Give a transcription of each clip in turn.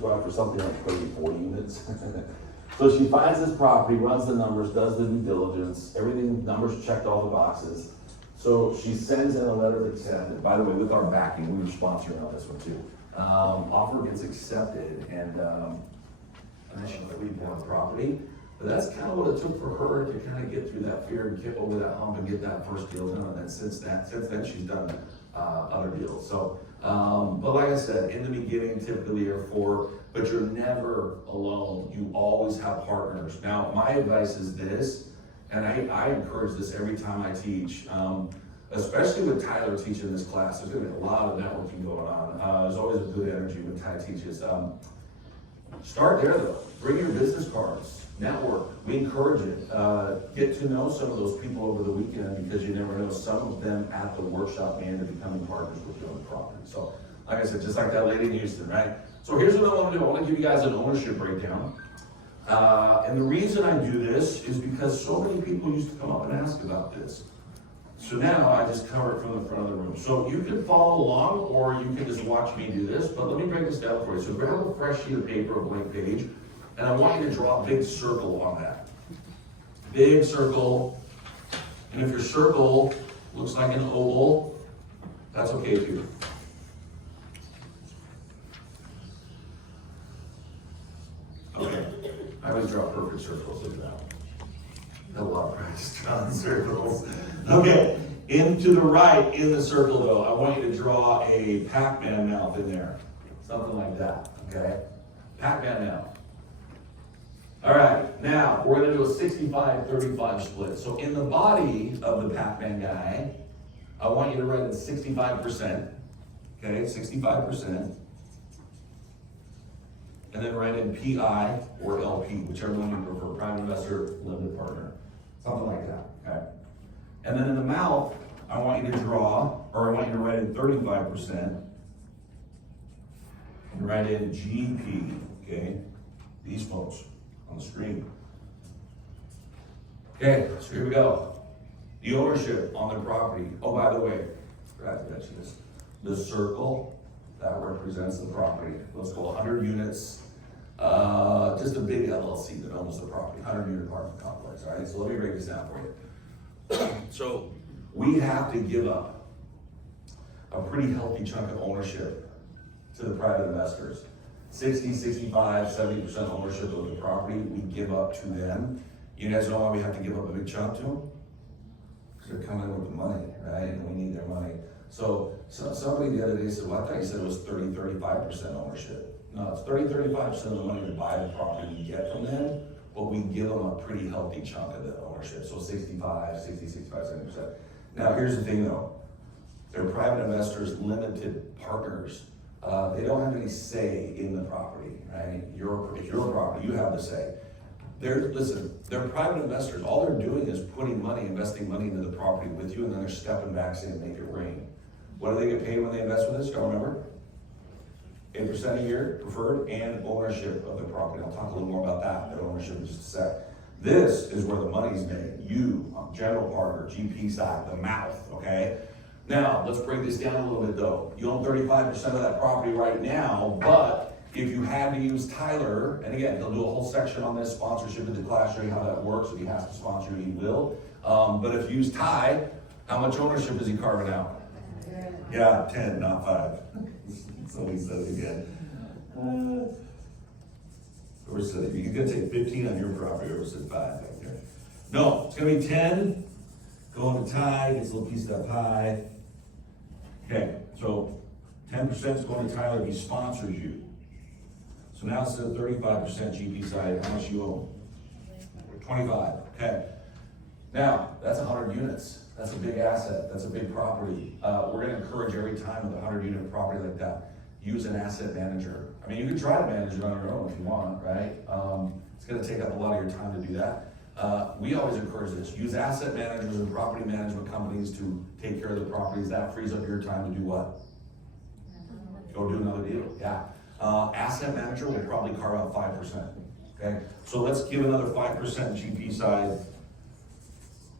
go after something like 30, 40 units. So she finds this property, runs the numbers, does the due diligence, everything, numbers checked all the boxes. So she sends in a letter of acceptance. By the way, with our backing, we were sponsoring on this one too. Offer gets accepted, and then she bought the property. But that's kind of what it took for her to kind of get through that fear and get over that hump and get that first deal done. And then since then she's done other deals. So, but like I said, in the beginning, typically you're four, but you're never alone. You always have partners. Now, my advice is this, and I encourage this every time I teach, especially with Tyler teaching this class. There's going to be a lot of networking going on. There's always a good energy when Ty teaches. Start there though. Bring your business cards. Network. We encourage it. Get to know some of those people over the weekend, because you never know, some of them at the workshop may end up becoming partners with you on the property. So, like I said, just like that lady in Houston, right? So here's what I want to do. I want to give you guys an ownership breakdown. And the reason I do this is because so many people used to come up and ask about this. So now I just cover it from the front of the room. So you can follow along, or you can just watch me do this, but let me break this down for you. So grab a fresh sheet of paper, a blank page, and I want you to draw a big circle on that. Big circle. And if your circle looks like an oval, that's okay too. Okay. I always draw perfect circles like that. Got a lot of practice drawing circles. Okay, into the right in the circle though, I want you to draw a Pac-Man mouth in there. Something like that, okay? Pac-Man mouth. All right, now we're gonna do a 65-35 split. So in the body of the Pac-Man guy, I want you to write in 65%, okay, 65%. And then write in PI or LP, whichever one you prefer, private investor, limited partner, something like that, okay? And then in the mouth, I want you to draw, or I want you to write in 35%, and write in GP, okay? These folks on the screen. Okay, so here we go. The ownership on the property. Oh, by the way, I forgot to mention this. The circle that represents the property. Let's go 100 units. Just a big LLC that owns the property, 100-unit apartment complex. All right, so let me break this down for you. So we have to give up a pretty healthy chunk of ownership to the private investors. 60, 65, 70% ownership of the property, we give up to them. You guys know why we have to give up a big chunk to them? Because they're coming in with the money, right? And we need their money. So somebody the other day said, well, I thought you said it was 30, 35% ownership. No, it's 30, 35% of the money to buy the property we get from them, but we give them a pretty healthy chunk of the ownership. So 65, 60, 65, 70%. Now, here's the thing though. They're private investors, limited partners. They don't have any say in the property, right? If you're a property, you have the say. They're private investors. All they're doing is putting money, investing money into the property with you, and then they're stepping back saying, make it rain. What do they get paid when they invest with us? Y'all remember? 8% a year, preferred, and ownership of the property. I'll talk a little more about that ownership in just a sec. This is where the money's made. You, general partner, GP side, the mouth, okay? Now, let's break this down a little bit though. You own 35% of that property right now, but if you had to use Tyler, and again, he'll do a whole section on this sponsorship in the class, show you how that works. If he has to sponsor you, he will. But if you use Ty, how much ownership is he carving out? Yeah, 10, not 5. So he says again. Whoever said it, you're gonna take 15 on your property, whoever said 5 back there. No, it's gonna be 10. Going to Ty, gets a little piece of that pie. Okay, so 10% is going to Tyler if he sponsors you. So now instead of 35% GP side, how much you own? 25, okay. Now, that's 100 units. That's a big asset, that's a big property. We're gonna encourage every time with a 100-unit property like that, use an asset manager. I mean, you can try to manage it on your own if you want, right? It's gonna take up a lot of your time to do that. We always encourage this. Use asset managers and property management companies to take care of the properties. That frees up your time to do what? Go do another deal, yeah. Asset manager will probably carve out 5%, okay? So let's give another 5% GP side.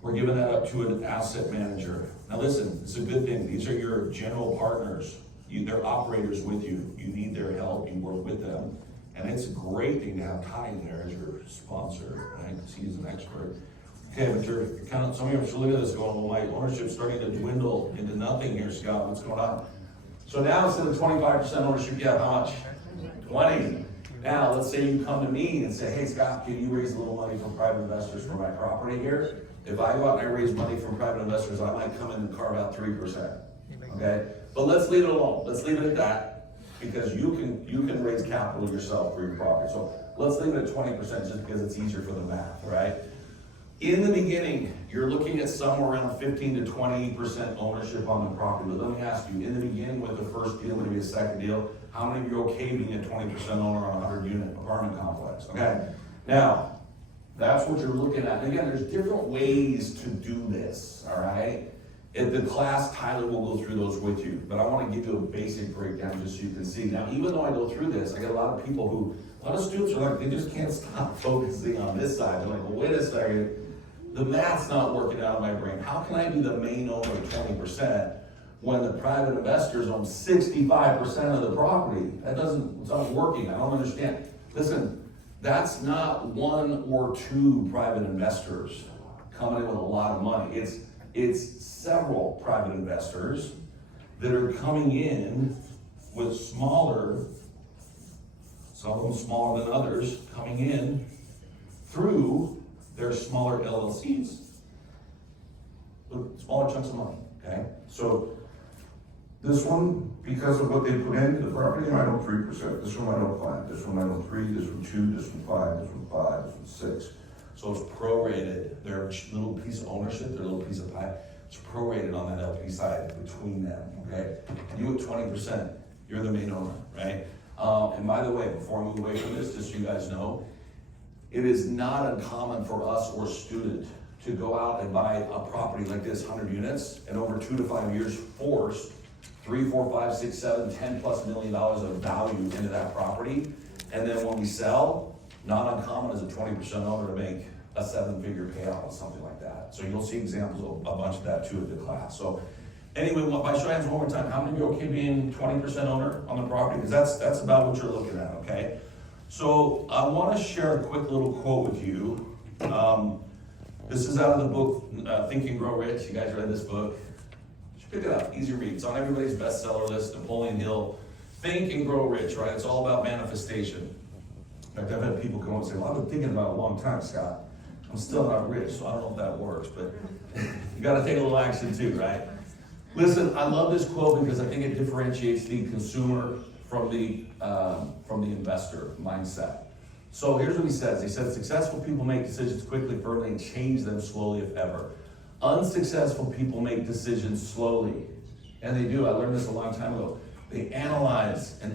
We're giving that up to an asset manager. Now listen, it's a good thing. These are your general partners. They're operators with you. You need their help, you work with them. And it's a great thing to have Ty in there as your sponsor, right? Because he's an expert. Okay, but you're kind of, some of you are looking at this going, well, my ownership's starting to dwindle into nothing here, Scott. What's going on? So now instead of 25% ownership, you have how much? 20. Now, let's say you come to me and say, hey, Scott, can you raise a little money from private investors for my property here? If I go out and I raise money from private investors, I might come in and carve out 3%. Okay? But let's leave it alone. Let's leave it at that. Because you can raise capital yourself for your property. So let's leave it at 20% just because it's easier for the math, right? In the beginning, you're looking at somewhere around 15 to 20% ownership on the property. But let me ask you, in the beginning with the first deal, maybe a second deal, how many of you are okay being a 20% owner on a 100-unit apartment complex? Okay. Now, that's what you're looking at. And again, there's different ways to do this, all right? In the class, Tyler will go through those with you, but I want to give you a basic breakdown just so you can see. Now, even though I go through this, I get a lot of people who, a lot of students are like, they just can't stop focusing on this side. They're like, well, wait a second, the math's not working out of my brain. How can I be the main owner of 20% when the private investors own 65% of the property? It's not working, I don't understand. Listen, that's not one or two private investors coming in with a lot of money. It's several private investors that are coming in with smaller, some of them smaller than others, coming in through their smaller LLCs with smaller chunks of money, okay? So this one, because of what they put into the property, I own 3%. This one I own 5. This one I own 3. This one 2. This one 5. This one 5. This one 6. So it's prorated. Their little piece of ownership, their little piece of pie, it's prorated on that LP side between them, okay? You at 20%, you're the main owner, right? And by the way, before I move away from this, just so you guys know, it is not uncommon for us or student to go out and buy a property like this, 100 units, and over 2 to 5 years force $3, $4, $5, $6, $7, $10+ million of value into that property. And then when we sell, not uncommon as a 20% owner to make a 7-figure payout or something like that. So you'll see examples of a bunch of that too at the class. So anyway, by show of hands one more time, how many of you are okay being 20% owner on the property? Because that's about what you're looking at, okay? So I want to share a quick little quote with you. This is out of the book, Think and Grow Rich. You guys read this book? You should pick it up, easy read. It's on everybody's bestseller list, Napoleon Hill. Think and Grow Rich, right? It's all about manifestation. In fact, I've had people come up and say, well, I've been thinking about it a long time, Scott. I'm still not rich, so I don't know if that works, but you got to take a little action too, right? Listen, I love this quote because I think it differentiates the consumer from the investor mindset. So here's what he says. He said, successful people make decisions quickly, firmly, and change them slowly, if ever. Unsuccessful people make decisions slowly. And they do. I learned this a long time ago. They analyze and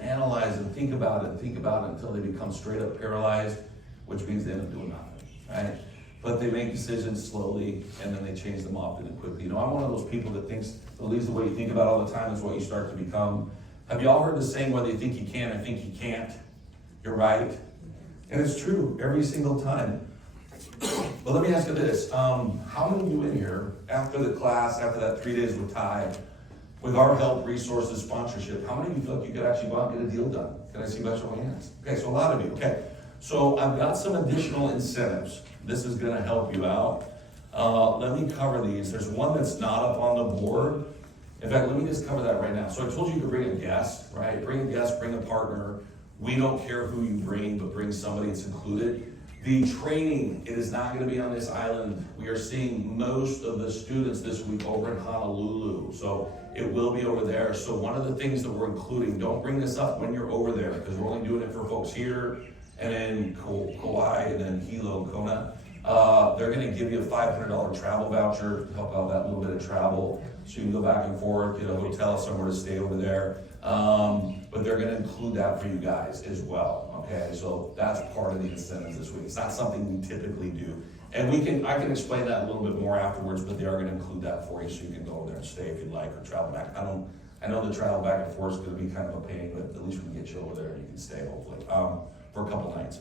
think about it until they become straight up paralyzed, which means they end up doing nothing, right? But they make decisions slowly and then they change them often and quickly. You know, I'm one of those people that believes the way you think about all the time is what you start to become. Have you all heard the saying, whether you think you can or think you can't, you're right? And it's true every single time. But let me ask you this, how many of you in here, after the class, after that 3 days with Ty, with our help, resources, sponsorship, how many of you feel like you could actually go out and get a deal done? Can I see by show of hands? Okay, so a lot of you, okay. So I've got some additional incentives. This is gonna help you out. Let me cover these. There's one that's not up on the board. In fact, let me just cover that right now. So I told you could bring a guest, right? Bring a guest, bring a partner. We don't care who you bring, but bring somebody that's included. The training, it is not gonna be on this island. We are seeing most of the students this week over in Honolulu. So it will be over there. So one of the things that we're including, don't bring this up when you're over there, because we're only doing it for folks here, and then Kauai, and then Hilo and Kona. They're gonna give you a $500 travel voucher to help out that little bit of travel. So you can go back and forth, get a hotel somewhere to stay over there. But they're gonna include that for you guys as well, okay? So that's part of the incentives this week. It's not something we typically do. And I can explain that a little bit more afterwards, but they are gonna include that for you so you can go over there and stay if you'd like, or travel back. I know the travel back and forth is gonna be kind of a pain, but at least we can get you over there and you can stay hopefully, for a couple nights.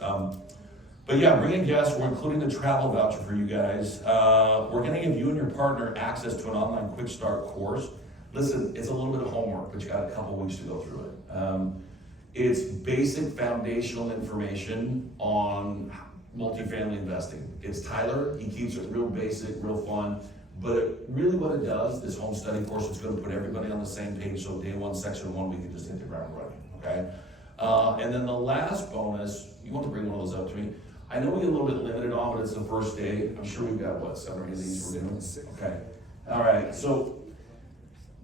But yeah, bring in guests. We're including the travel voucher for you guys. We're gonna give you and your partner access to an online quick start course. Listen, it's a little bit of homework, but you got a couple weeks to go through it. It's basic foundational information on multifamily investing. It's Tyler, he keeps it real basic, real fun, but really what it does, this home study course, it's gonna put everybody on the same page, so day one, section one, we can just hit the ground running, okay? And then the last bonus, you want to bring one of those up to me? I know we get a little bit limited on, but it's the first day. I'm sure we've got, what, 7 or 8 of these we're doing? Okay, all right, so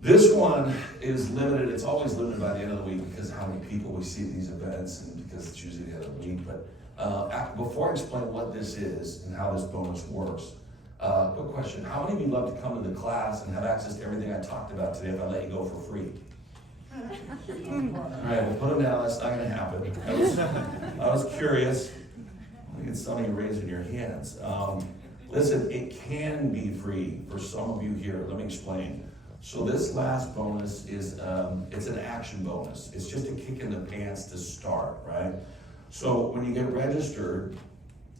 this one is limited. It's always limited by the end of the week because of how many people we see at these events and because it's usually the end of the week. But before I explain what this is and how this bonus works, quick question. How many of you love to come to the class and have access to everything I talked about today if I let you go for free? All right, we'll put them down. That's not going to happen. I was curious. I get some of you raising your hands. Listen, it can be free for some of you here. Let me explain. So this last bonus is, it's an action bonus. It's just a kick in the pants to start, right? So when you get registered,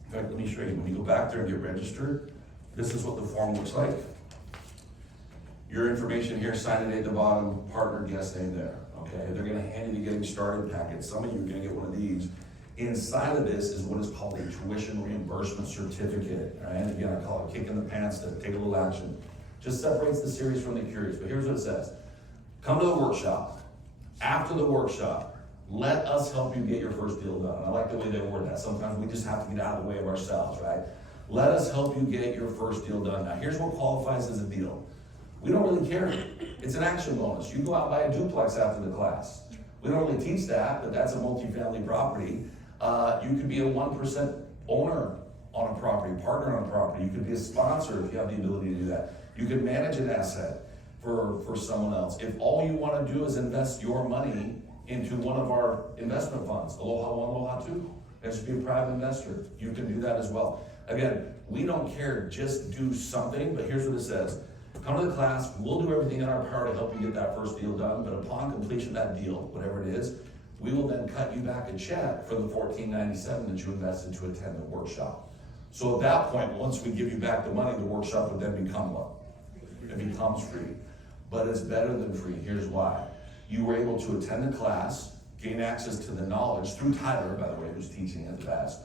in fact, let me show you. When you go back there and get registered, this is what the form looks like. Your information here, sign it at the bottom, partner guest name there, okay? They're gonna hand you the getting started packet. Some of you are gonna get one of these. Inside of this is what is called a tuition reimbursement certificate, right? Again, I call it kick in the pants to take a little action. Just separates the serious from the curious, but here's what it says. Come to the workshop. After the workshop, let us help you get your first deal done. I like the way they word that. Sometimes we just have to get out of the way of ourselves, right? Let us help you get your first deal done. Now here's what qualifies as a deal. We don't really care. It's an action bonus. You go out and buy a duplex after the class. We don't really teach that, but that's a multifamily property. You could be a 1% owner on a property, partner on a property. You could be a sponsor if you have the ability to do that. You could manage an asset for someone else. If all you want to do is invest your money into one of our investment funds, Aloha 1, Aloha 2, and just be a private investor, you can do that as well. Again, we don't care, just do something, but here's what it says. Come to the class, we'll do everything in our power to help you get that first deal done, but upon completion of that deal, whatever it is, we will then cut you back a check for the $14.97 that you invested to attend the workshop. So at that point, once we give you back the money, the workshop would then become what? It becomes free. But it's better than free. Here's why. You were able to attend the class, gain access to the knowledge through Tyler, by the way, who's teaching it the best.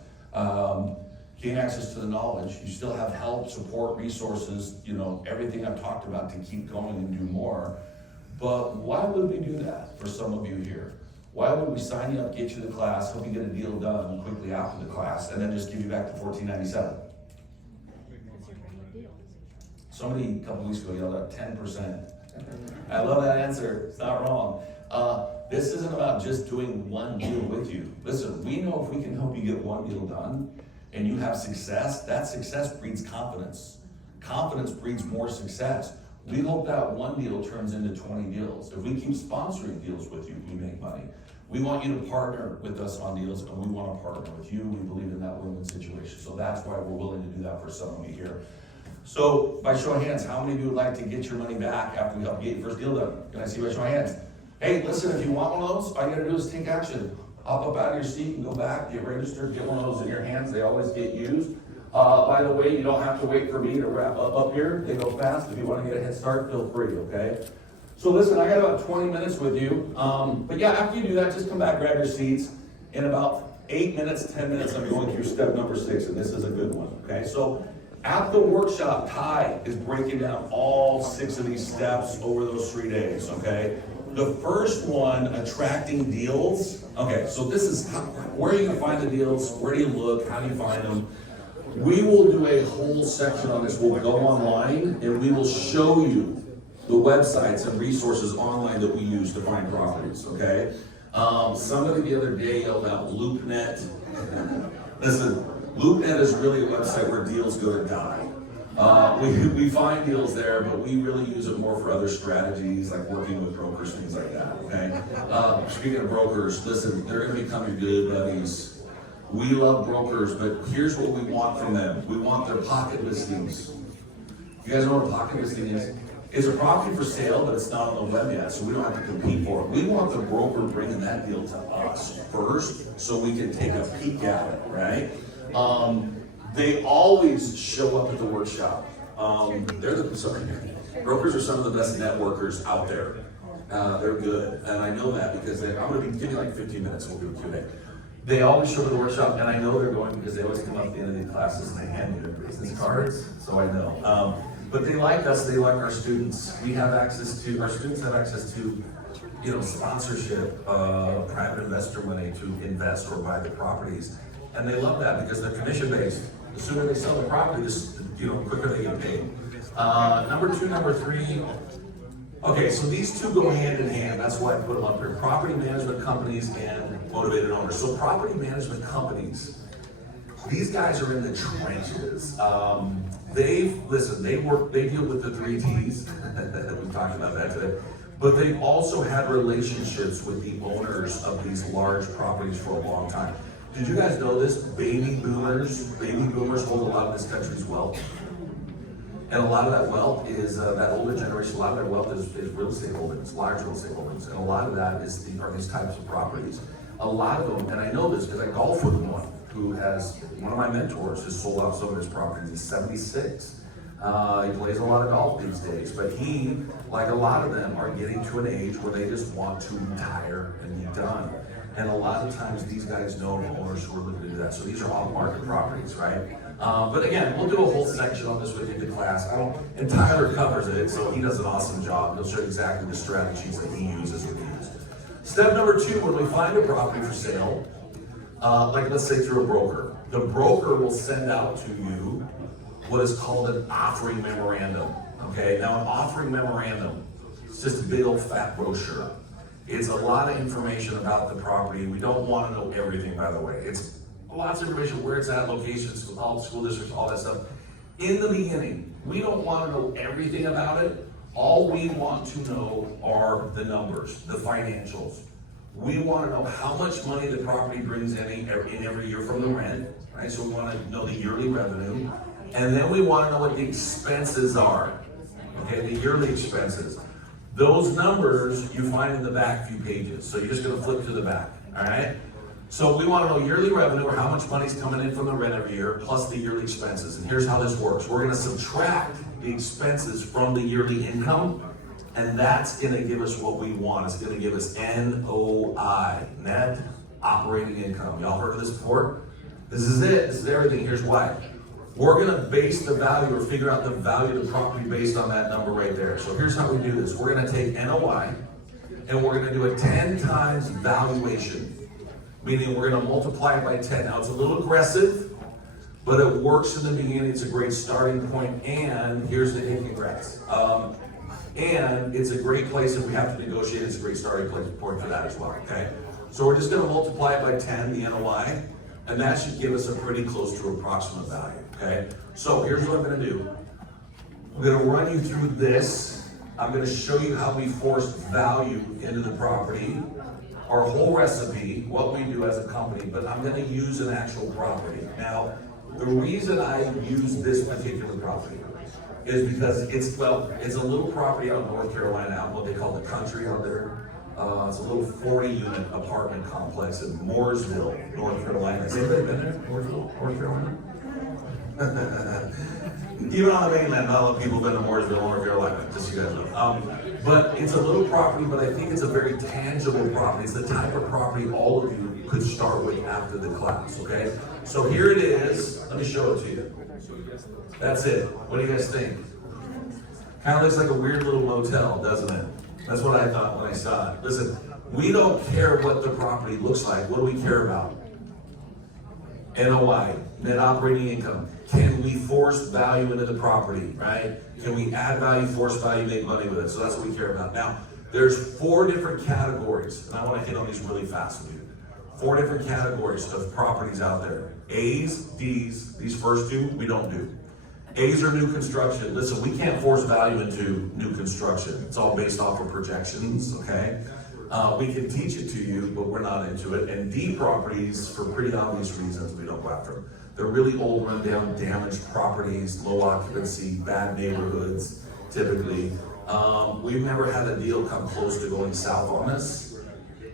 Gain access to the knowledge. You still have help, support, resources, everything I've talked about to keep going and do more. But why would we do that for some of you here? Why would we sign you up, get you the class, help you get a deal done quickly after the class, and then just give you back the $14.97? Somebody a couple weeks ago yelled out 10%. I love that answer. It's not wrong. This isn't about just doing one deal with you. Listen, we know if we can help you get one deal done and you have success, that success breeds confidence. Confidence breeds more success. We hope that one deal turns into 20 deals. If we keep sponsoring deals with you, we make money. We want you to partner with us on deals, and we want to partner with you. We believe in that win-win situation. So that's why we're willing to do that for some of you here. So by show of hands, how many of you would like to get your money back after we help you get your first deal done? Can I see by show of hands? Hey, listen, if you want one of those, all you gotta do is take action. Hop up out of your seat and go back, get registered, get one of those in your hands. They always get used. By the way, you don't have to wait for me to wrap up here. They go fast. If you want to get a head start, feel free, okay? So listen, I got about 20 minutes with you. But yeah, after you do that, just come back, grab your seats. In about 8 minutes, 10 minutes, I'm going through step number 6, and this is a good one, okay? So at the workshop, Ty is breaking down all 6 of these steps over those 3 days, okay? The first one, attracting deals. Okay, so this is where are you gonna find the deals? Where do you look? How do you find them? We will do a whole section on this. We'll go online and we will show you the websites and resources online that we use to find properties, okay? Somebody the other day yelled out LoopNet. Listen, LoopNet is really a website where deals go to die. We find deals there, but we really use it more for other strategies, like working with brokers, things like that, okay? Speaking of brokers, listen, they're gonna become your good buddies. We love brokers, but here's what we want from them. We want their pocket listings. You guys know what a pocket listing is? It's a property for sale, but it's not on the web yet, so we don't have to compete for it. We want the broker bringing that deal to us first, so we can take a peek at it, right? They always show up at the workshop. Brokers are some of the best networkers out there. They're good, and I know that because I'm gonna be giving like 15 minutes, we'll do a Q&A. They always show up at the workshop, and I know they're going because they always come up at the end of the classes and they hand me their business cards, so I know. But they like us, they like our students. Our students have access to, sponsorship, private investor money to invest or buy the properties. And they love that because they're commission based. The sooner they sell the property, the quicker they get paid. Number 2, number 3. Okay, so these two go hand in hand. That's why I put them up here. Property management companies and motivated owners. So property management companies, these guys are in the trenches. They deal with the 3 T's. We talked about that today. But they've also had relationships with the owners of these large properties for a long time. Did you guys know this? Baby boomers hold a lot of this country's wealth. And a lot of that wealth is, that older generation, a lot of their wealth is real estate holdings, large real estate holdings. And a lot of that are these types of properties. A lot of them, and I know this because I golf with one who has, one of my mentors has sold out some of his properties. He's 76. He plays a lot of golf these days, but he, like a lot of them, are getting to an age where they just want to retire and be done. And a lot of times these guys know the owners who are looking to do that. So these are off-market properties, right? But again, we'll do a whole section on this with you in the class. And Tyler covers it, so he does an awesome job. He'll show you exactly the strategies that he uses with these. Step number 2, when we find a property for sale, like let's say through a broker, the broker will send out to you what is called an offering memorandum. Okay, now an offering memorandum, it's just a big old fat brochure. It's a lot of information about the property. We don't want to know everything, by the way. It's lots of information, where it's at, locations, all school districts, all that stuff. In the beginning, we don't want to know everything about it. All we want to know are the numbers, the financials. We want to know how much money the property brings in every year from the rent, right? So we want to know the yearly revenue. And then we want to know what the expenses are, okay, the yearly expenses. Those numbers you find in the back few pages. So you're just going to flip to the back, all right? So we want to know yearly revenue, or how much money's coming in from the rent every year, plus the yearly expenses. And here's how this works. We're going to subtract the expenses from the yearly income, and that's going to give us what we want. It's going to give us NOI, net operating income. Y'all heard of this before? This is it. This is everything. Here's why. We're going to base the value, or figure out the value of the property based on that number right there. So here's how we do this. We're going to take NOI, and we're going to do a 10 times valuation. Meaning we're going to multiply it by 10. Now it's a little aggressive, but it works in the beginning. It's a great starting point, and here's the congrats. And it's a great place if we have to negotiate. It's a great starting point for that as well, okay? So we're just going to multiply it by 10, the NOI, and that should give us a pretty close to approximate value, okay? So here's what I'm going to do. I'm going to run you through this. I'm going to show you how we force value into the property, our whole recipe, what we do as a company, but I'm going to use an actual property. Now, the reason I use this particular property is because it's a little property out in North Carolina, out what they call the country out there. It's a little 40-unit apartment complex in Mooresville, North Carolina. Has anybody been there? Mooresville, North Carolina? Even on the mainland, not a lot of people have been to Mooresville, North Carolina, just so you guys know. But it's a little property, but I think it's a very tangible property. It's the type of property all of you could start with after the class, okay? So here it is. Let me show it to you. That's it. What do you guys think? Kind of looks like a weird little motel, doesn't it? That's what I thought when I saw it. Listen, we don't care what the property looks like. What do we care about? NOI, net operating income. Can we force value into the property, right? Can we add value, force value, make money with it? So that's what we care about. Now, there's 4 different categories, and I want to hit on these really fast with you. 4 different categories of properties out there. A's, D's, these first 2, we don't do. A's are new construction. Listen, we can't force value into new construction. It's all based off of projections, okay? We can teach it to you, but we're not into it. And D properties, for pretty obvious reasons, we don't go after them. They're really old, rundown, damaged properties, low occupancy, bad neighborhoods, typically. We've never had a deal come close to going south on us.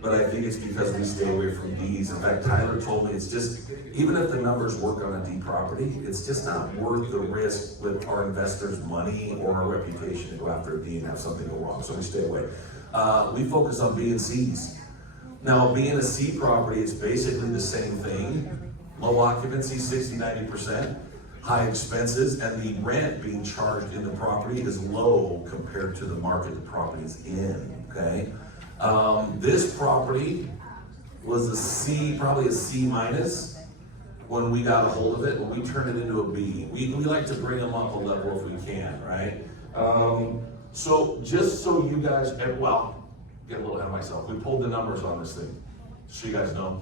but I think it's because we stay away from Ds. In fact, Tyler told me it's just, even if the numbers work on a D property, it's just not worth the risk with our investors' money or our reputation to go after a D and have something go wrong, so we stay away. We focus on B and Cs. Now, being a C property, it's basically the same thing. Low occupancy, 60-90%, high expenses, and the rent being charged in the property is low compared to the market the property is in, okay? This property was a C, probably a C minus when we got a hold of it, but we turned it into a B. We like to bring them up a level if we can, right? So just so you guys, well, get a little ahead of myself. We pulled the numbers on this thing, so you guys know.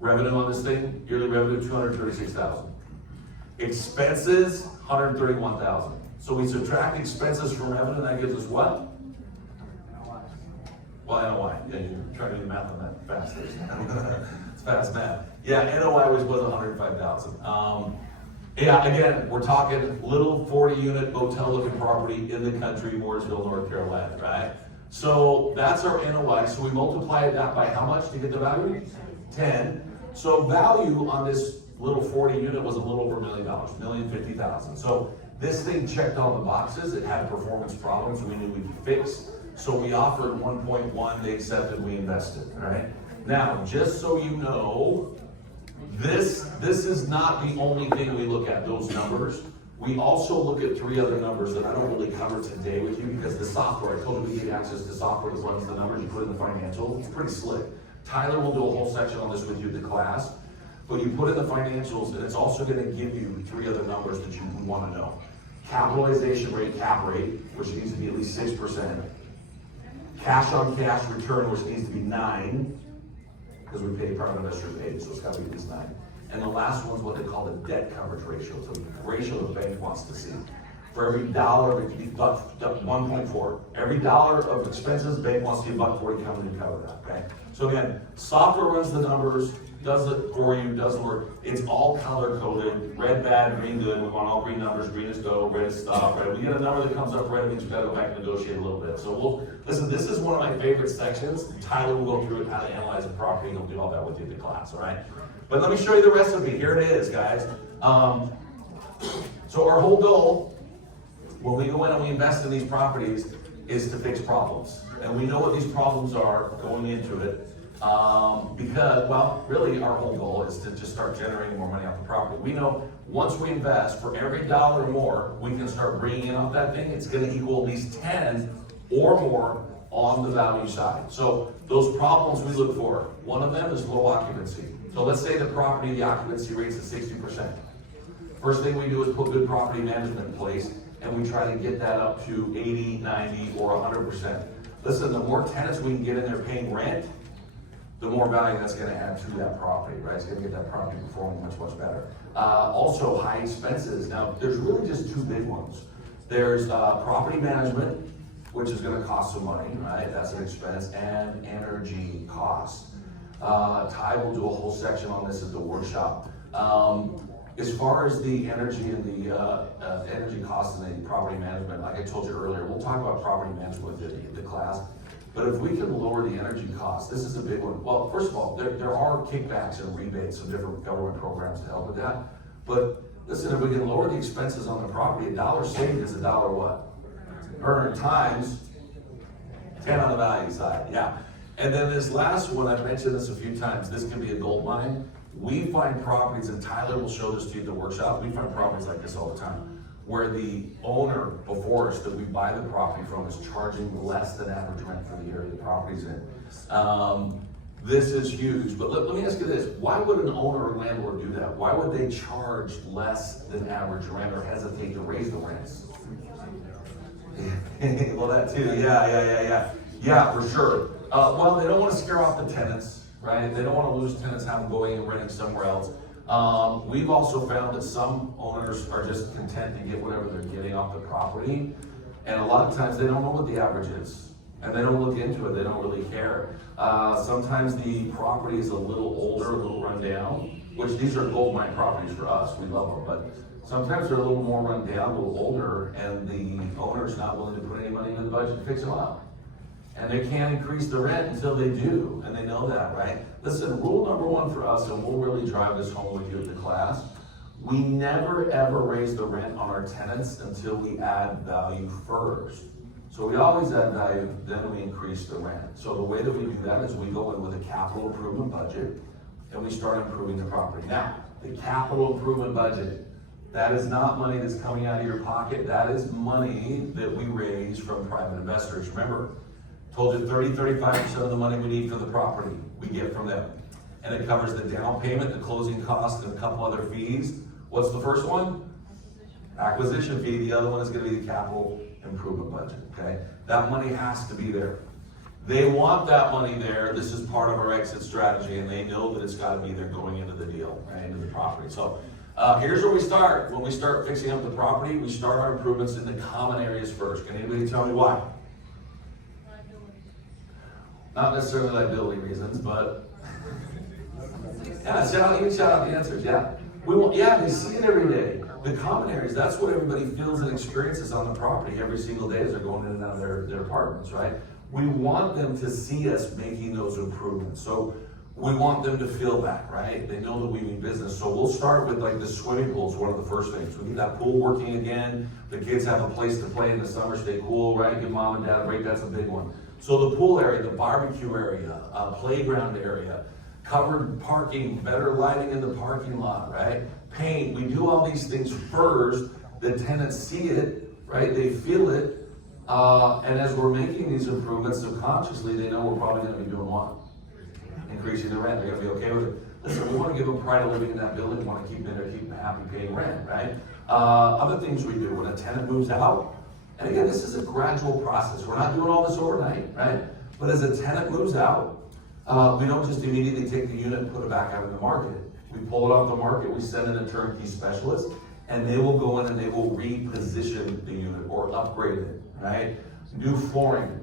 Revenue on this thing, yearly revenue, $236,000. Expenses, $131,000. So we subtract expenses from revenue, and that gives us what? Well, NOI. Yeah, you're trying to do the math on that fast. It's fast math. Yeah, NOI was $105,000. Yeah, again, we're talking little 40-unit motel-looking property in the country, Mooresville, North Carolina, right? So that's our NOI. So we multiply that by how much to get the value? 10. So value on this little 40 unit was a little over $1 million, $1,050,000. So this thing checked all the boxes. It had performance problems we knew we could fix. So we offered 1.1, they accepted, we invested, right? Now, just so you know, this is not the only thing we look at, those numbers. We also look at 3 other numbers that I don't really cover today with you because the software, I told you we get access to software that runs the numbers, you put in the financials, it's pretty slick. Tyler will do a whole section on this with you in the class, but you put in the financials and it's also gonna give you 3 other numbers that you wanna know. Capitalization rate, cap rate, which needs to be at least 6%. Cash on cash return, which needs to be 9, because we pay private investors paid, so it's gotta be at least 9. And the last one's what they call the debt coverage ratio, so the ratio the bank wants to see. For every dollar, it could be 1.4. Every dollar of expenses, the bank wants to see $1.40 coming to cover that, okay? So again, software runs the numbers, does it for you, doesn't work. It's all color coded, red bad, green good. We want all green numbers, green is go, red is stop, right? We get a number that comes up red, it means we gotta go back and negotiate a little bit. So listen, this is one of my favorite sections. Tyler will go through it, how to analyze a property, and he'll do all that with you in the class, all right? But let me show you the recipe. Here it is, guys. So our whole goal, when we go in and we invest in these properties, is to fix problems. And we know what these problems are going into it. Because, well, really our whole goal is to just start generating more money off the property. We know once we invest, for every dollar more we can start bringing in off that thing, it's gonna equal at least 10 or more on the value side. So those problems we look for, one of them is low occupancy. So let's say the property, the occupancy rate's at 60%. First thing we do is put good property management in place, and we try to get that up to 80, 90, or 100%. Listen, the more tenants we can get in there paying rent, the more value that's gonna add to that property, right? It's gonna get that property performing much, much better. Also, high expenses. Now, there's really just 2 big ones. There's property management, which is gonna cost some money, right? That's an expense, and energy costs. Ty will do a whole section on this at the workshop. As far as the energy and the energy costs and the property management, like I told you earlier, we'll talk about property management with the class. But if we can lower the energy costs, this is a big one. Well, first of all, there are kickbacks and rebates and different government programs to help with that. But listen, if we can lower the expenses on the property, $1 saved is $1 what? Earned times 10 on the value side, yeah. And then this last one, I've mentioned this a few times, this can be a gold mine. We find properties, and Tyler will show this to you at the workshop, we find properties like this all the time, where the owner before us that we buy the property from is charging less than average rent for the area the property's in. This is huge, but let me ask you this, why would an owner or landlord do that? Why would they charge less than average rent or hesitate to raise the rents? Well, that too, yeah, for sure. Well, they don't want to scare off the tenants, right? They don't want to lose tenants, have them going and renting somewhere else. We've also found that some owners are just content to get whatever they're getting off the property. And a lot of times they don't know what the average is. And they don't look into it, they don't really care. Sometimes the property is a little older, a little run down, which these are gold mine properties for us, we love them. But sometimes they're a little more run down, a little older, and the owner's not willing to put any money into the budget to fix them up. And they can't increase the rent until they do, and they know that, right? Listen, rule number one for us, and we'll really drive this home with you at the class, we never ever raise the rent on our tenants until we add value first. So we always add value, then we increase the rent. So the way that we do that is we go in with a capital improvement budget, and we start improving the property. Now, the capital improvement budget, that is not money that's coming out of your pocket, that is money that we raise from private investors. Remember, told you 30-35% of the money we need for the property, we get from them. And it covers the down payment, the closing costs, and a couple other fees. What's the first one? Acquisition fee. The other one is gonna be the capital improvement budget, okay? That money has to be there. They want that money there. This is part of our exit strategy, and they know that it's gotta be there going into the deal, right, into the property. So here's where we start. When we start fixing up the property, we start our improvements in the common areas first. Can anybody tell me why? Not necessarily liability reasons, but yeah, you can shout out the answers. Yeah, they see it every day. The common areas, that's what everybody feels and experiences on the property every single day as they're going in and out of their apartments, right? We want them to see us making those improvements. So we want them to feel that, right? They know that we mean business. So we'll start with like the swimming pool is one of the first things. We get that pool working again. The kids have a place to play in the summer, stay cool, right? Give mom and dad a break, that's a big one. So the pool area, the barbecue area, playground area, covered parking, better lighting in the parking lot, right? Paint, we do all these things first. The tenants see it, right? They feel it. And as we're making these improvements subconsciously, they know we're probably gonna be doing what? Increasing the rent, they're gonna be okay with it. Listen, we wanna give them pride of living in that building, we wanna keep them there, keep them happy paying rent, right? Other things we do, when a tenant moves out, and again, this is a gradual process. We're not doing all this overnight, right? But as a tenant moves out, we don't just immediately take the unit and put it back out in the market. We pull it off the market, we send in a turnkey specialist, and they will go in and they will reposition the unit or upgrade it, right? New flooring,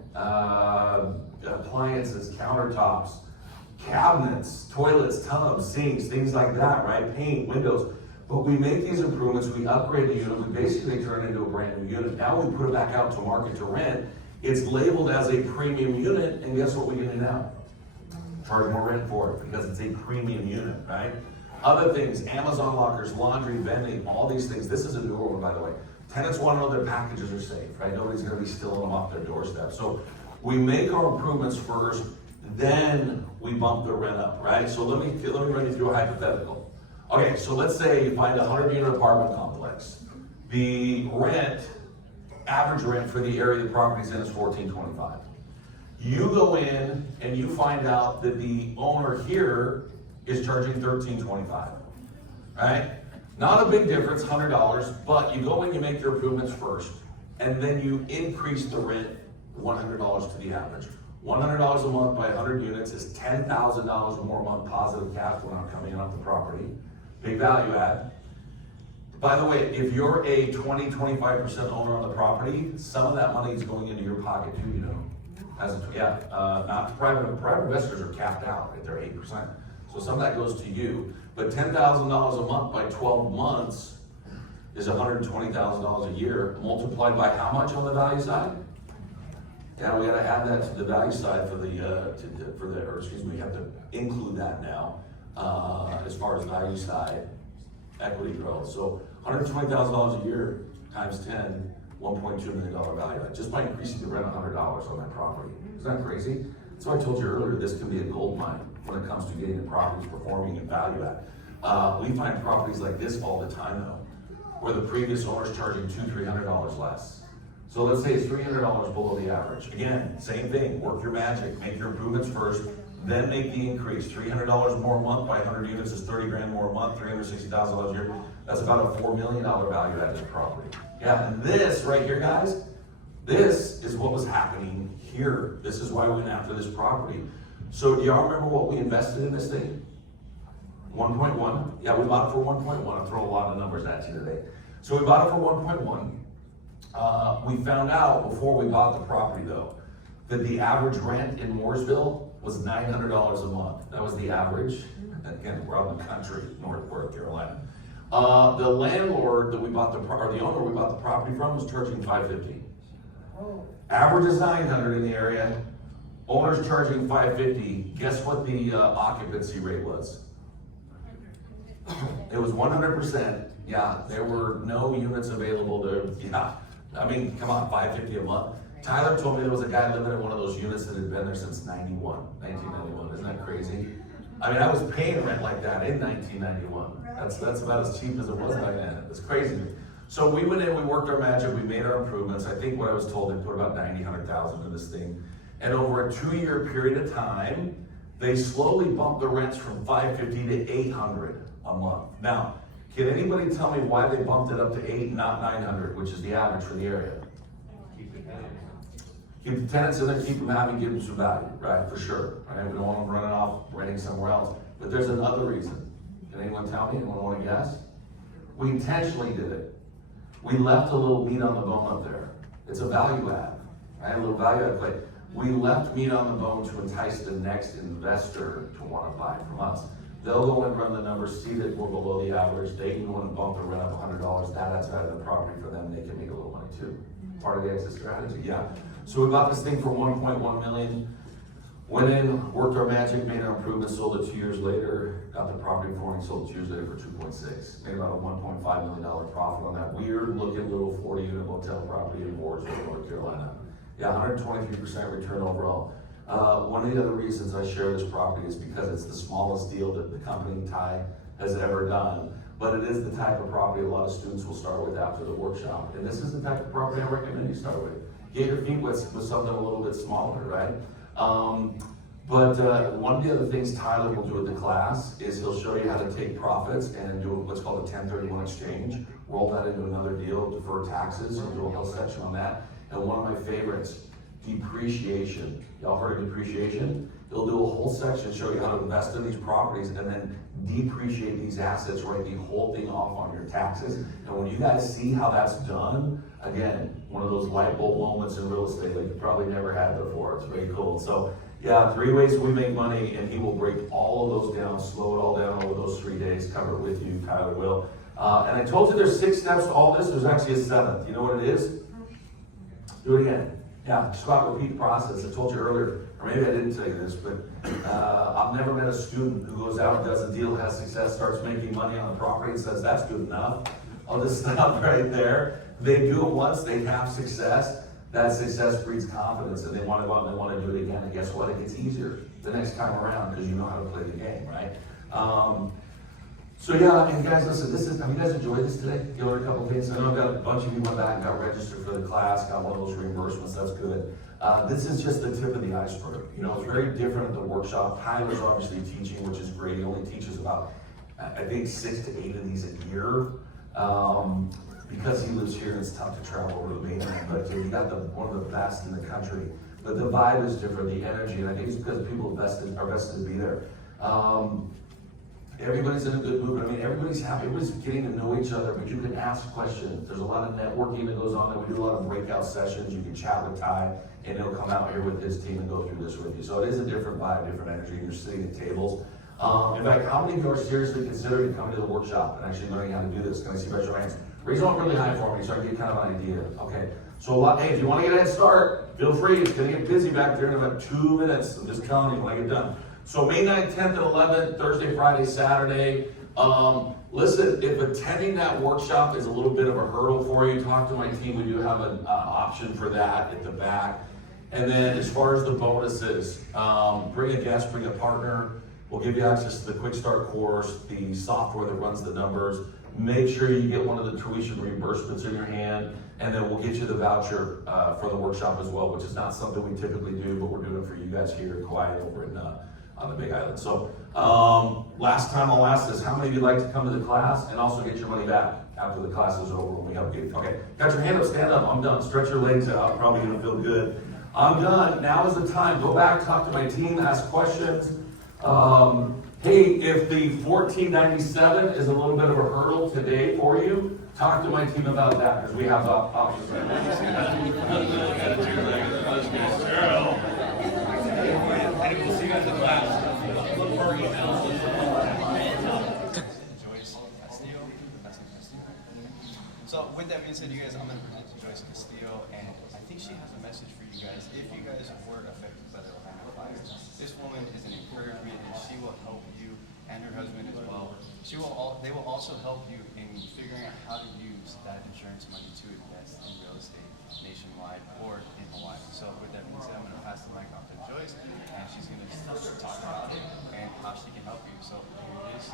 appliances, countertops, cabinets, toilets, tubs, sinks, things like that, right? Paint, windows. But we make these improvements, we upgrade the unit, we basically turn it into a brand new unit. Now we put it back out to market to rent. It's labeled as a premium unit, and guess what we do now? Charge more rent for it because it's a premium unit, right? Other things, Amazon lockers, laundry, vending, all these things. This is a newer one, by the way. Tenants want to know their packages are safe, right? Nobody's going to be stealing them off their doorstep. So we make our improvements first, then we bump the rent up, right? So let me run you through a hypothetical. Okay, so let's say you find a 100-unit apartment complex. The rent, average rent for the area the property's in is $14.25. You go in and you find out that the owner here is charging $13.25, right? Not a big difference, $100, but you go in, you make your improvements first, and then you increase the rent $100 to the average. $100 a month by 100 units is $10,000 more a month positive cash flow coming off the property. Big value add. By the way, if you're a 20-25% owner on the property, some of that money is going into your pocket too, you know. Not private investors are capped out at their 8%. So some of that goes to you. But $10,000 a month by 12 months is $120,000 a year, multiplied by how much on the value side? Yeah, we gotta add that to the value side we have to include that now as far as value side equity growth. So $120,000 a year times 10, $1.2 million value add, just by increasing the rent $100 on that property. Isn't that crazy? That's why I told you earlier, this can be a gold mine when it comes to getting the properties performing and value add. We find properties like this all the time though, where the previous owner's charging $200-300 less. So let's say it's $300 below the average. Again, same thing, work your magic, make your improvements first, then make the increase. $300 more a month by 100 units is 30 grand more a month, $360,000 a year. That's about a $4 million value add to the property. Yeah, and this right here, guys, this is what was happening here. This is why we went after this property. So do y'all remember what we invested in this thing? 1.1. Yeah, we bought it for 1.1. I'm throwing a lot of numbers at you today. So we bought it for 1.1. We found out before we bought the property though, that the average rent in Mooresville was $900 a month. That was the average. Again, we're out in the country, North Carolina. The landlord that we bought the owner we bought the property from was charging $550. Oh. Average is $900 in the area. Owners charging $550. Guess what the occupancy rate was? It was 100%. Yeah, there were no units available to, yeah. I mean, come on, $550 a month. Tyler told me there was a guy living in one of those units that had been there since 1991. Isn't that crazy? I mean, I was paying rent like that in 1991. That's about as cheap as it was back then. It's crazy. So we went in, we worked our magic, we made our improvements. I think what I was told, they put about 100,000 in this thing. And over a 2-year period of time, they slowly bumped the rents from $550 to $800 a month. Now, can anybody tell me why they bumped it up to $800, not $900, which is the average for the area? Keep the tenants in there, keep them happy, give them some value, right? For sure. Right? We don't want them running off, renting somewhere else. But there's another reason. Can anyone tell me? Anyone want to guess? We intentionally did it. We left a little meat on the bone up there. It's a value add, right? A little value add play. We left meat on the bone to entice the next investor to want to buy from us. They'll go and run the numbers, see that we're below the average. They even want to bump the rent up $100. That adds value to the property for them. They can make a little money too. Part of the exit strategy, yeah. So we bought this thing for $1.1 million. Went in, worked our magic, made our improvements, sold it 2 years later, got the property for it, sold it 2 years later for 2.6. Made about a $1.5 million profit on that weird looking little 40-unit motel property in Wardsboro, North Carolina. Yeah, 123% return overall. One of the other reasons I share this property is because it's the smallest deal that the company, Ty, has ever done. But it is the type of property a lot of students will start with after the workshop. And this is the type of property I recommend you start with. Get your feet with something a little bit smaller, right? But one of the other things Tyler will do at the class is he'll show you how to take profits and do what's called a 1031 exchange, roll that into another deal, defer taxes, and do a whole section on that. And one of my favorites, depreciation. Y'all heard of depreciation? He'll do a whole section, show you how to invest in these properties and then depreciate these assets, write the whole thing off on your taxes. And when you guys see how that's done, again, one of those light bulb moments in real estate like you probably never had before. It's very cool. So yeah, 3 ways we make money, and he will break all of those down, slow it all down over those 3 days, cover it with you, Tyler will. And I told you there's 6 steps to all this. There's actually a 7th. You know what it is? Do it again. Yeah, squat, repeat process. I told you earlier, or maybe I didn't tell you this, but I've never met a student who goes out and does a deal, has success, starts making money on the property and says, that's good enough. I'll just stop right there. They do it once, they have success. That success breeds confidence, and they want to go out and they want to do it again. And guess what? It gets easier the next time around because you know how to play the game, right? So yeah, and guys, listen, have you guys enjoyed this today? You learned a couple things. I know I've got a bunch of you went back and got registered for the class, got one of those reimbursements, that's good. This is just the tip of the iceberg. You know, it's very different at the workshop. Tyler's obviously teaching, which is great. He only teaches about, I think, 6 to 8 of these a year. Because he lives here and it's tough to travel over the mainland, but you got one of the best in the country. But the vibe is different, the energy, and I think it's because people are vested to be there. Everybody's in a good mood. I mean, everybody's happy. Everybody's getting to know each other, but you can ask questions. There's a lot of networking that goes on there. We do a lot of breakout sessions. You can chat with Ty, and he'll come out here with his team and go through this with you. So it is a different vibe, different energy, and you're sitting at tables. In fact, how many of you are seriously considering coming to the workshop and actually learning how to do this? Can I see raise your hands? Raise them up really high for me so I can get kind of an idea. Okay. So hey, if you want to get a head start, feel free. It's going to get busy back there in about 2 minutes. I'm just telling you when I get done. So May 9th, 10th, and 11th, Thursday, Friday, Saturday. Listen, if attending that workshop is a little bit of a hurdle for you, talk to my team. We do have an option for that at the back. And then as far as the bonuses, bring a guest, bring a partner. We'll give you access to the Quick Start course, the software that runs the numbers. Make sure you get one of the tuition reimbursements in your hand, and then we'll get you the voucher for the workshop as well, which is not something we typically do, but we're doing it for you guys here in Kauai over on the Big Island. So last time I'll ask this, how many of you like to come to the class and also get your money back after the class is over when we have you? Okay, got your hand up, stand up, I'm done. Stretch your legs out, probably gonna feel good. I'm done, now is the time. Go back, talk to my team, ask questions. Hey, if the $14.97 is a little bit of a hurdle today for you, talk to my team about that because we have options. So with that being said, you guys, I'm going to present to Joyce Castillo, and I think she has a message for you guys. If you guys were affected by the Orlando They will also help you in figuring out how to use that insurance money to invest in real estate nationwide or in Hawaii. So with that being said, I'm going to pass the mic off to Joyce, and she's going to talk about it and how she can help you. So here it is.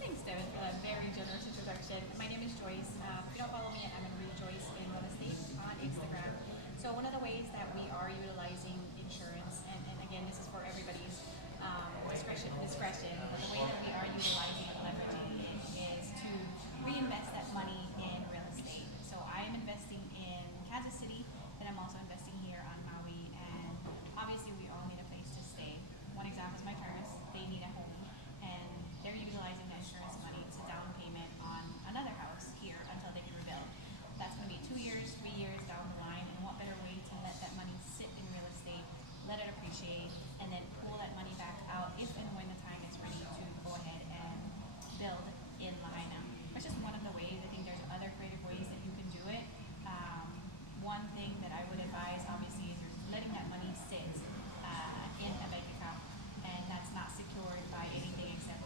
Thanks, Devin, for that very generous introduction. My name is Joyce. If you don't follow me, I'm Maui Joyce in real estate on Instagram. So one of the ways that we are utilizing insurance, and again, this is for everybody's discretion, but the way that we are utilizing and leveraging it is to reinvest that money in real estate. So I am investing in Kansas City, and I'm also investing here on Maui, and obviously we all need a place to stay. One example is my parents. They need a home, and they're utilizing the insurance money to down payment on another house here until they can rebuild. That's going to be 2 years, 3 years down the line, and what better way to let that money sit in real estate, let it appreciate, and then pull that money back out if and when the time is ready to go ahead and build in Lahaina. It's just one of the ways. I think there's other creative ways that you can do it. One thing that I would advise, obviously, is you're letting that money sit in a bank account, and that's not secured by anything except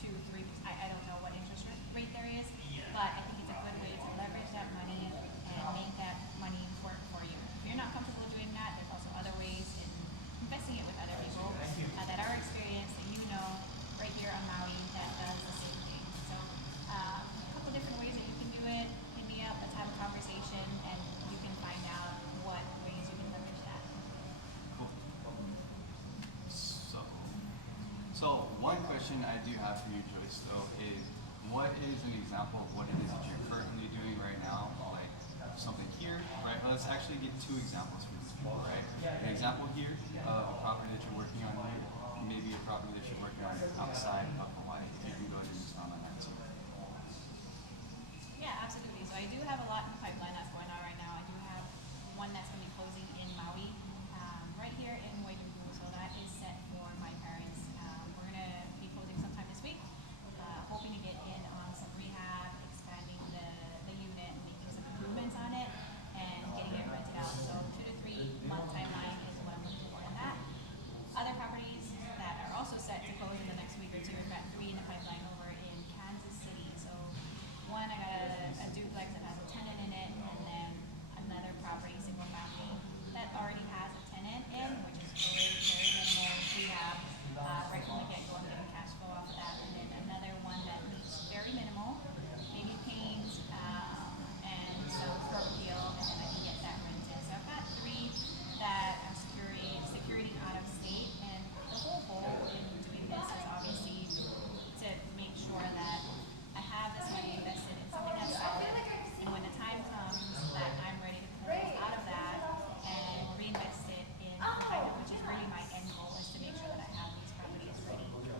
2, 3%. I don't know what interest rate there is, but I think it's a good way to leverage that money and make that money work for you. If you're not comfortable doing that, there's also other ways in investing it with other people that are experienced, that you know, right here on Maui, that does the same thing. So a couple different ways that you can do it. Hit me up, let's have a conversation, and you can find out what ways you can leverage that. Cool. So one question I do have for you, Joyce, though, is what is an example of what it is that you're currently doing right now? Like something here, right? Let's actually get 2 examples for these people, right? An example here of a property that you're working on here, maybe a property that you're working on outside of Hawaii. If you can go ahead and expound on that too. Yeah, absolutely. So I do have a lot in the pipeline that's going on right now. I do have one that's going to be closing in Maui, right here in Waitanulu. So that is set for my parents. We're going to be closing sometime this week, hoping to get in on some rehab, expanding the unit, and making some improvements on it, and getting it rented out. So 2 to 3 month timeline is what I'm looking for in that. Other properties that are also set to close in the next week or 2, we've got 3 in the pipeline over in Kansas City. So one, I got a duplex that has a tenant in it, and then another property, single family, that already has a tenant in, which is very, very minimal rehab. Right from the get-go, I'm getting cash flow off of that. And then another one that needs very minimal, maybe paint, and some curb appeal, and then I can get that rented. So I've got 3 that I'm securing out of state, and the whole goal in doing this is obviously to make sure that I have this money invested in something that's solid, and when the time comes that I'm ready to pull out of that and reinvest it in Lahaina, which is really my end goal, is to make sure that I have these properties ready to build.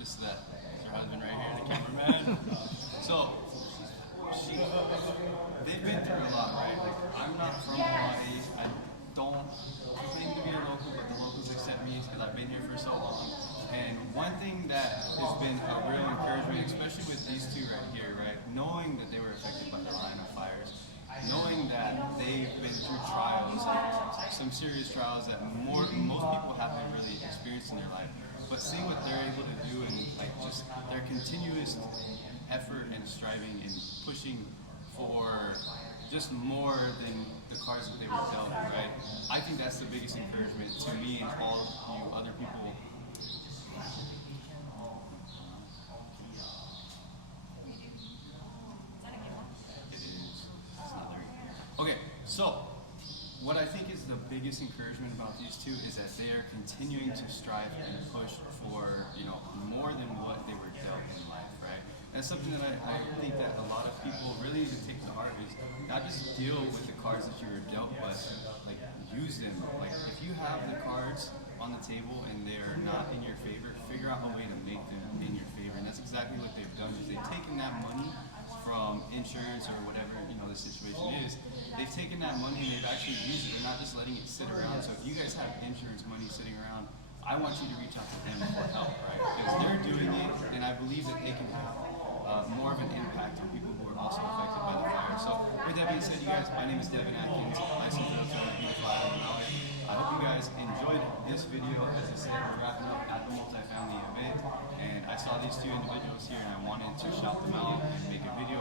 This is that. It's your husband right here, the cameraman. So, they've been through a lot, right? Like, I'm not from Hawaii. I don't claim to be a local, but the locals accept me because I've been here for so long. And one thing that has been a real encouragement, especially with these 2 right here, right? Knowing that they were affected by the Lahaina fires, knowing that they've been through trials, some serious trials that most people haven't really experienced in their life. But seeing what they're able to do and like just their continuous effort and striving and pushing for just more than the cards that they were dealt, right? I think that's the biggest encouragement to me and all you other people. Okay, so what I think is the biggest encouragement about these 2 is that they are continuing to strive and push for, more than what they were dealt in life, right? That's something that I think that a lot of people really need to take to heart is not just deal with the cards that you were dealt, but like use them. Like if you have the cards on the table and they are not in your favor, figure out a way to make them in your favor. And that's exactly what they've done is they've taken that money from insurance or whatever the situation is, they've taken that money and they've actually used it. They're not just letting it sit around. So if you guys have insurance money sitting around, I want you to reach out to them for help, right? Because they're doing it, and I believe that they can have more of an impact on people who are also affected by the fire. So with that being said, you guys, my name is Devin Atkins, licensed realtor saw these two individuals here and I wanted to shout them out and make a video